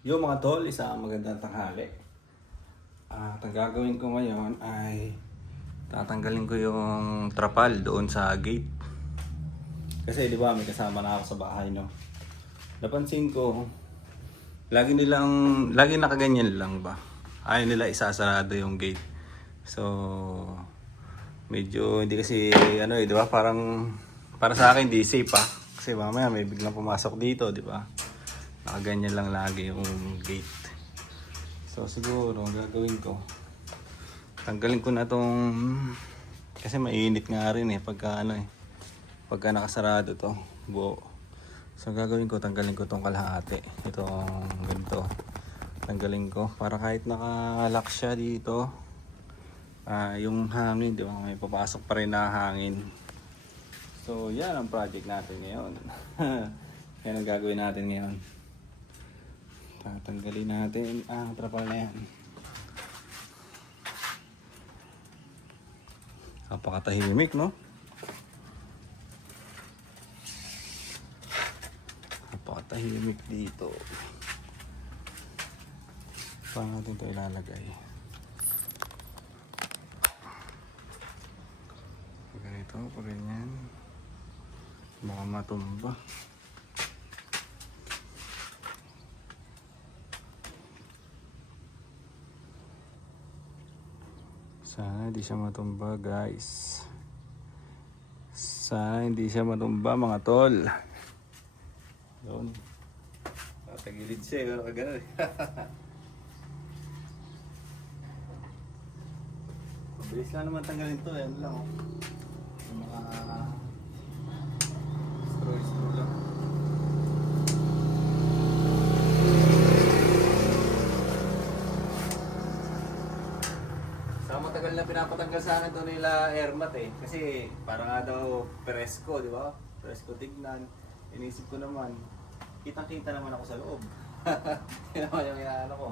Yung mga tol, isang magandang tanghali. At ang gagawin ko ngayon ay tatanggalin ko yung trapal doon sa gate. Kasi di ba may kasama na ako sa bahay, no? Napansin ko, lagi nakaganyan lang ba? Ayaw nila isasarado yung gate. So, medyo hindi kasi di ba? Parang para sa akin di safe Kasi mamaya may biglang pumasok dito, di ba? Nakaganyan lang lagi yung gate. So siguro ang gagawin ko, tanggalin ko na tong kasi mainit nga rin pagka nakasarado to buo. So gagawin ko, tanggalin ko tong kalahati. Itong ganito. Tanggalin ko para kahit naka-lock siya dito, yung hangin, di ba? May papasok pa rin na hangin. So yan ang project natin ngayon. Yan ang gagawin natin ngayon. Tatanggalin natin ang trapal na yan. Napakatahimik, no? Napakatahimik dito. Paano natin ito ilalagay? Pag ganito, pag ganyan. Baka matumba. Sana hindi siya matumba, guys. Sana hindi siya matumba, mga tol. Doon. Tagilid siya, pero kagano'n. Mabilis lang naman tanggalin to, yan lang. Yung mga screw lang. Matagal na pinapatanggal sa akin to nila Airmat kasi para nga daw presko, di ba? Presko tignan. Inisip ko naman, kitang-kita naman ako sa loob. Yan naman yung inaano ko.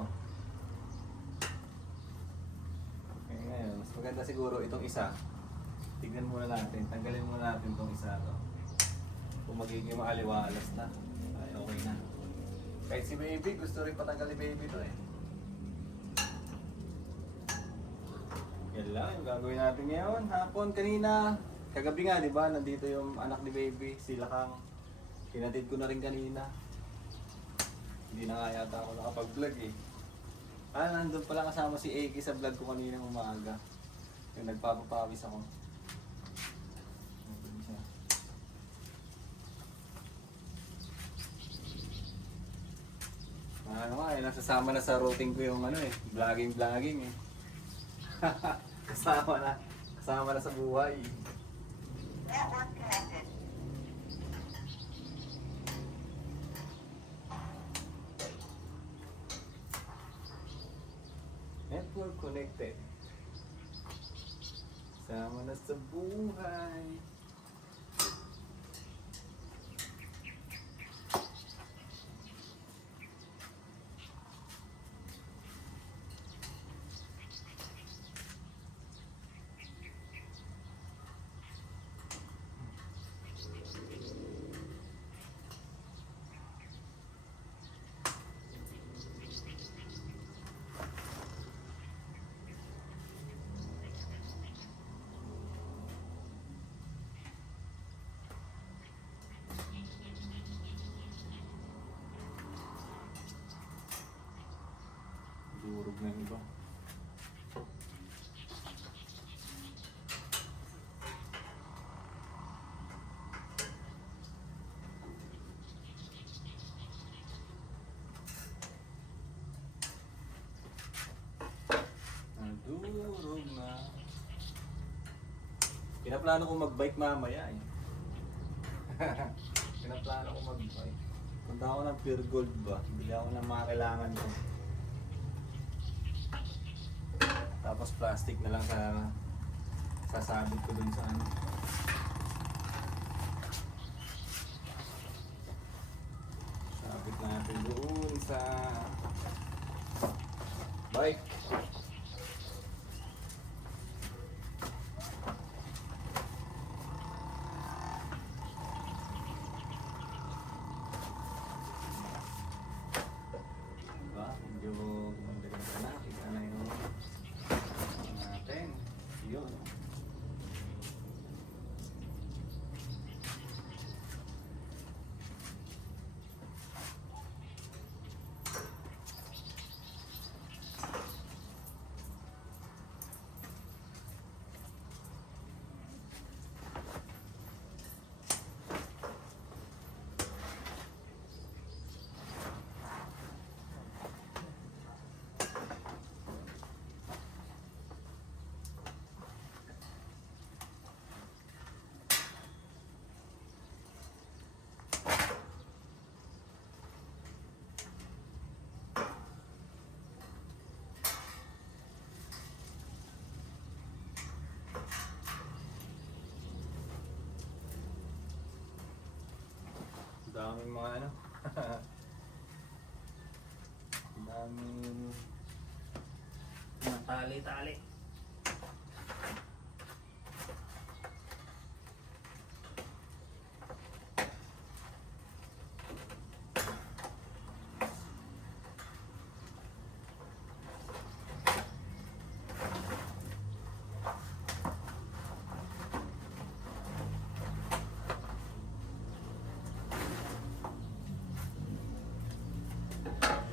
Okay, ngayon, mas maganda siguro itong isa. Tignan muna natin, tanggalin muna natin itong isa to. Kung magiging maaliwalas na, ay okay na. Kahit si baby, gusto rin patanggal ni baby to Yan lang yung gagawin natin ngayon. Hapon, kanina, kagabi nga, di ba? Nandito yung anak ni baby, sila Kang. Kinatid ko na rin kanina. Hindi na nga yata ako nakapag-vlog nandun pala kasama si Eki sa vlog ko kanina umaga. Yung nagpapapawis ako. Nandun siya. Nasasama na sa routine ko yung vlogging. Kasama na sa buhay. Network connected. Network connected. Kasama na sa buhay. Durog na yung iba. Durog na. Pinaplano ko mag-bike mamaya Pinaplano ko mag-bike. Punta ako ng Pure Gold ba? Bili ako ng mga kailangan ko. Tapos plastic na lang sasabit ko dun sa sabit natin doon sa bike. daming mga ano. Ang daming mga tali-tali.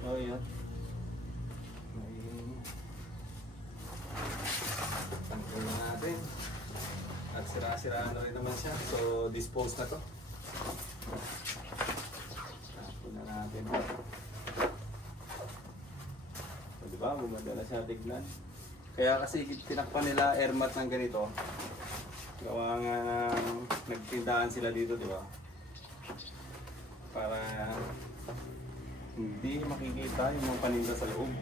Oh, yun. Tanggal na natin. At sira-sira na rin naman siya. So, dispose na to. Tapos na natin. So, diba? Bumanda na siya tignan. Kaya kasi tinakpan nila airmat ng ganito. Gawa nga ng nagtindahan sila dito, diba? Para hindi makikita yung mga paninda sa loob.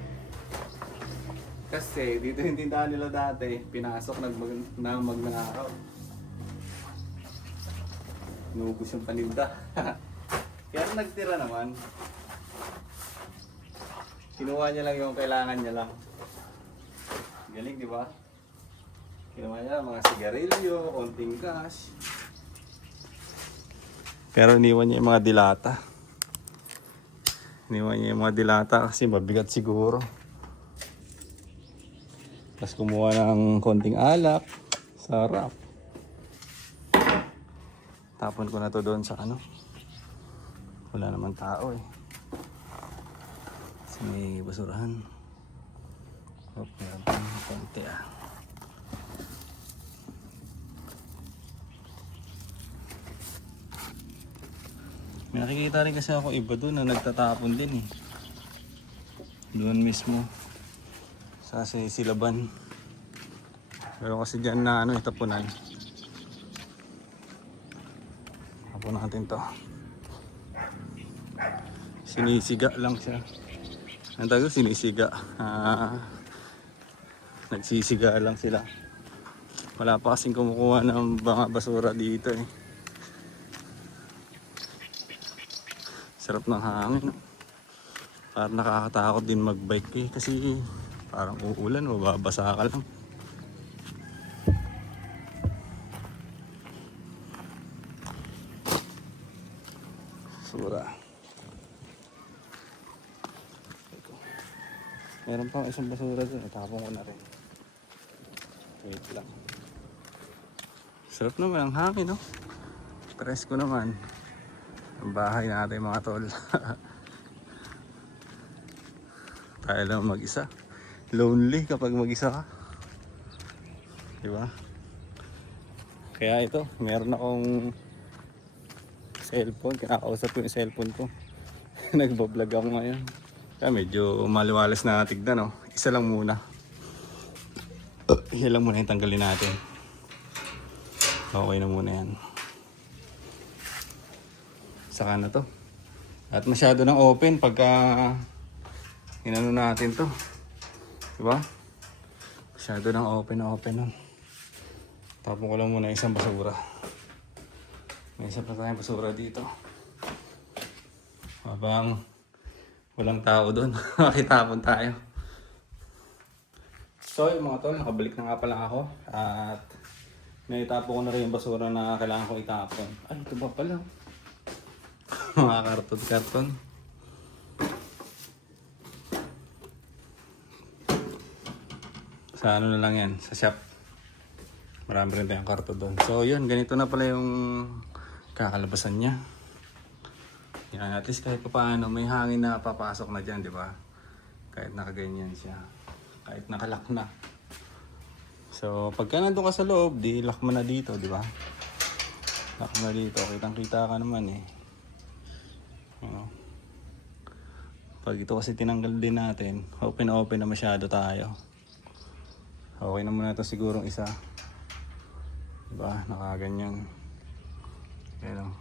Kasi dito yung tindahan nila dati, pinasok na magnanakaw. Inubos yung paninda. Kaya nagtira naman. Kinuha niya lang yung kailangan niya lang. Galing, di ba? Kinuha niya mga sigarilyo, konting cash. Pero iniwan niya yung mga dilata. Iniwan niya yung mga dilata kasi mabigat siguro. Tapos kumuha ng konting alak. Sarap. Tapon ko na to doon sa ano. Wala naman tao eh. Kasi may basurahan. Oh, meron pang konti ah. May nakikita rin kasi ako iba doon na nagtatapon din eh. Doon mismo. Sa silaban. Pero kasi dyan na ano itapunan. Tapon natin to. Sinisiga lang siya. Ang tago sinisiga. Nagsisiga lang sila. Wala pa kasing kumukuha ng mga basura dito eh. Sarap ng hangin. Parang nakakatakot din magbike eh. Kasi parang uulan, mababasa ka lang. Basura. Meron pang isang basura dun. Itapon ko na rin. Wait lang. Sarap naman ang hangin, no? Presko naman. Ang bahay natin mga tol. Tayo lang mag-isa. Lonely kapag mag-isa ka. Diba? Kaya ito, meron akong cellphone. Kinakausap ko yung cellphone ko. Nagbablog ako ngayon. Kaya medyo maliwalas na tignan, no? Isa lang muna. Isa lang muna yung tanggalin natin. Okay na muna yan. Saka na to. At masyado nang open pagka inano natin to. Diba? Masyado nang open no. Tapon ko lang muna isang basura. May isa pa tayong basura dito. Habang walang tao doon, makitapon tayo. So yung mga tol, nakabalik na nga pala ako. At naitapon ko na rin yung basura na kailangan ko itapon. Ay, ito ba pala? Mga karton. Sa ano na lang yan, sa shop. Marami rin tayong karton doon. So yun, ganito na pala yung kakalabasan niya. Yan, at least kahit pa paano, may hangin na papasok na dyan, di ba? Kahit nakaganyan siya. Kahit nakalock na. So pagka nandun ka sa loob, di lock mo na dito, di ba? Lock mo na dito, kitang-kita ka naman eh. Pag ito kasi tinanggal din natin, open na masyado tayo. Okay na muna ito sigurong isa. Diba? Nakaganyan. Ayan o.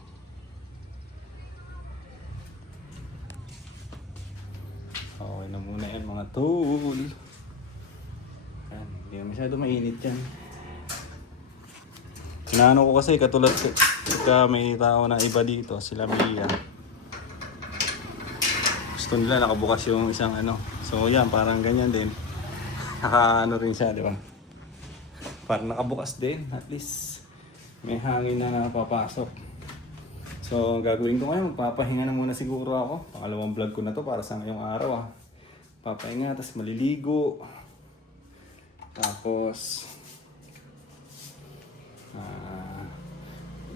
Okay na muna yan mga tool. Ayan, hindi na masyado mainit yan. Inaano ko kasi katulad may tao na iba dito, sila Mia. ko nila nakabukas yung isang ano. So yan, parang ganyan din. Naka ano rin siya, di ba? Parang nakabukas din. At least may hangin na napapasok. So ang gagawin ko ngayon, papahinga na muna siguro ako. Pangalawang vlog ko na to para sa ngayong araw ah. Papahinga, tapos maliligo. Tapos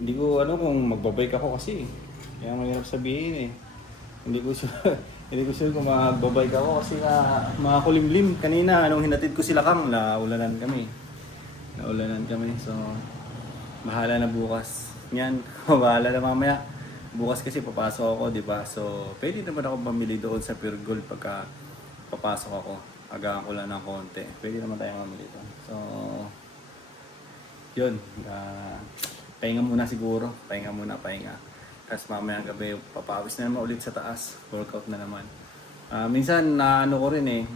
hindi ko ano kung magbabike ako kasi. Kaya mahirap sabihin eh. Hindi ko sure, hindi ko sure kung magbabike ako kasi mga kulimlim. Kanina, anong hinatid ko sila Kang, naulanan kami. So, bahala na bukas. Yan, bahala na mamaya. Bukas kasi papasok ako, di ba? So, pwede naman ako mamili doon sa Pure Gold pagka papasok ako. Agahan ko lang ng konti. Pwede naman tayong mamili doon. So, yun. Pahinga muna siguro. Pahinga. Tapos mamaya gabi, papawis na naman ulit sa taas. Workout na naman. Minsan, ano ko rin eh.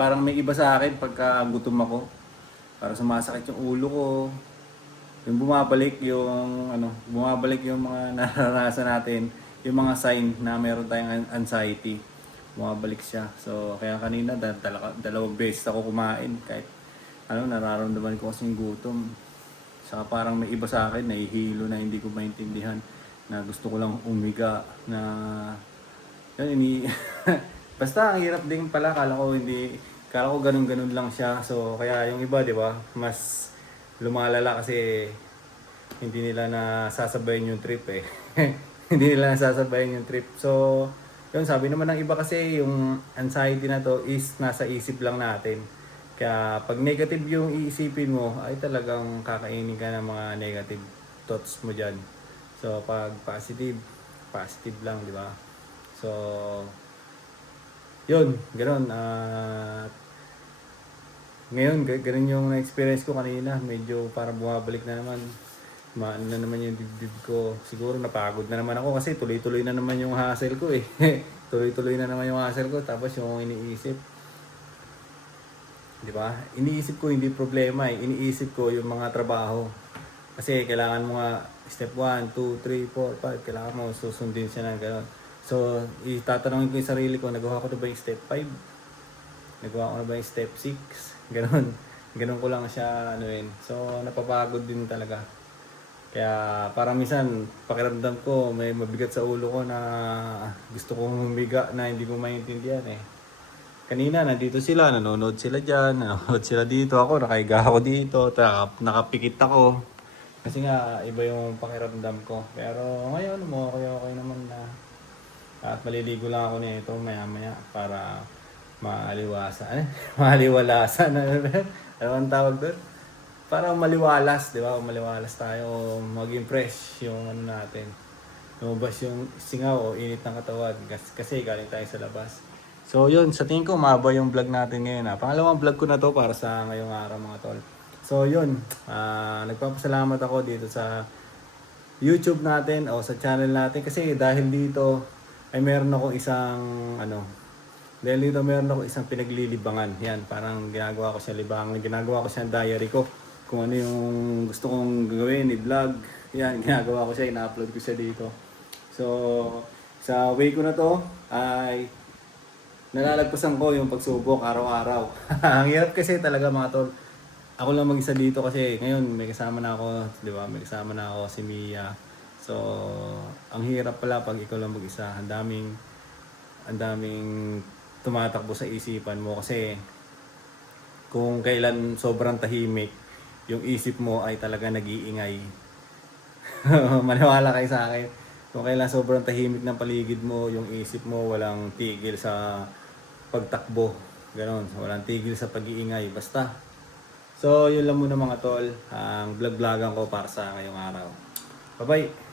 Parang may iba sa akin pagka gutom ako. Parang sumasakit yung ulo ko. Yung bumabalik yung mga naranasan natin. Yung mga sign na meron tayong anxiety. Bumabalik siya. So, kaya kanina, dalawang beses ako kumain. Kahit, nararamdaman ko kasi yung gutom. Saka parang may iba sa akin, nahihilo na hindi ko maintindihan. Na gusto ko lang umiga. Na, yun, basta, ang hirap din pala. Kala ko ganun-ganun lang siya. So, kaya yung iba, di ba, mas lumalala kasi hindi nila nasasabayan yung trip eh. Hindi nila nasasabayan yung trip. So, yun, sabi naman ng iba kasi yung anxiety na to is nasa isip lang natin. Kaya pag negative yung iisipin mo, ay talagang kakainin ka ng mga negative thoughts mo dyan. So, pag positive lang, di ba? So, yun, ganoon. Ngayon, ganun yung na-experience ko kanina. Medyo parang bumabalik na naman. Maano na naman yung dibdib ko. Siguro napagod na naman ako kasi tuloy-tuloy na naman yung hassle ko eh. Tuloy-tuloy na naman yung hassle ko. Tapos yung iniisip. Di ba? Iniisip ko hindi problema eh. Iniisip ko yung mga trabaho. Kasi kailangan mo nga step 1, 2, 3, 4, 5. Kailangan mo susundin siya ng gano'n. So, itatanungin ko yung sarili ko, nagawa ko na ba yung step 5? Nagawa ko na ba yung step 6? Ganon. Ganon ko lang siya anuin. So, napapagod din talaga. Kaya parang minsan, pakiramdam ko, may mabigat sa ulo ko na gusto kong humiga na hindi ko maintindihan eh. Kanina, nandito sila, nanonood sila dyan, nanonood sila dito. Ako, nakahiga ako dito, nakapikit ako. Kasi nga, iba yung pakiramdam ko. Pero ngayon, okay naman na. At maliligo lang ako nito maya-maya para maaliwasan. Maliwalasan. Ano ang tawag doon? Para maliwalas, di ba? Maliwalas tayo, maging fresh yung ano natin. Lumabas yung singaw o init ng katawan kasi galing tayo sa labas. So yun, sa tingin ko mahaba yung vlog natin ngayon. Pangalawang vlog ko na to para sa ngayong araw mga tol. So yun, nagpapasalamat ako dito sa YouTube natin o sa channel natin kasi dahil dito ay meron ako isang pinaglilibangan. Yan, parang ginagawa ko siya libangan, ginagawa ko siya diary ko. Kung ano yung gusto kong gawin, i-vlog. Yan, ginagawa ko siya, ina-upload ko siya dito. So, sa way ko na to ay nalalagpasan ko yung pagsubok araw-araw. Ang hirap kasi talaga mga tol. Ako lang mag-isa dito kasi ngayon may kasama na ako, di ba? May kasama na ako si Mia. So, ang hirap pala pag ikaw lang mag-isa. Ang daming tumatakbo sa isipan mo kasi kung kailan sobrang tahimik, yung isip mo ay talaga nag-iingay. Maniwala kayo sa akin. Kung kailan sobrang tahimik ng paligid mo, yung isip mo walang tigil sa pagtakbo. Ganon, walang tigil sa pag-iingay. Basta. So, yun lang muna mga tol. Ang vlog-vlogan ko para sa ngayong araw. Bye-bye!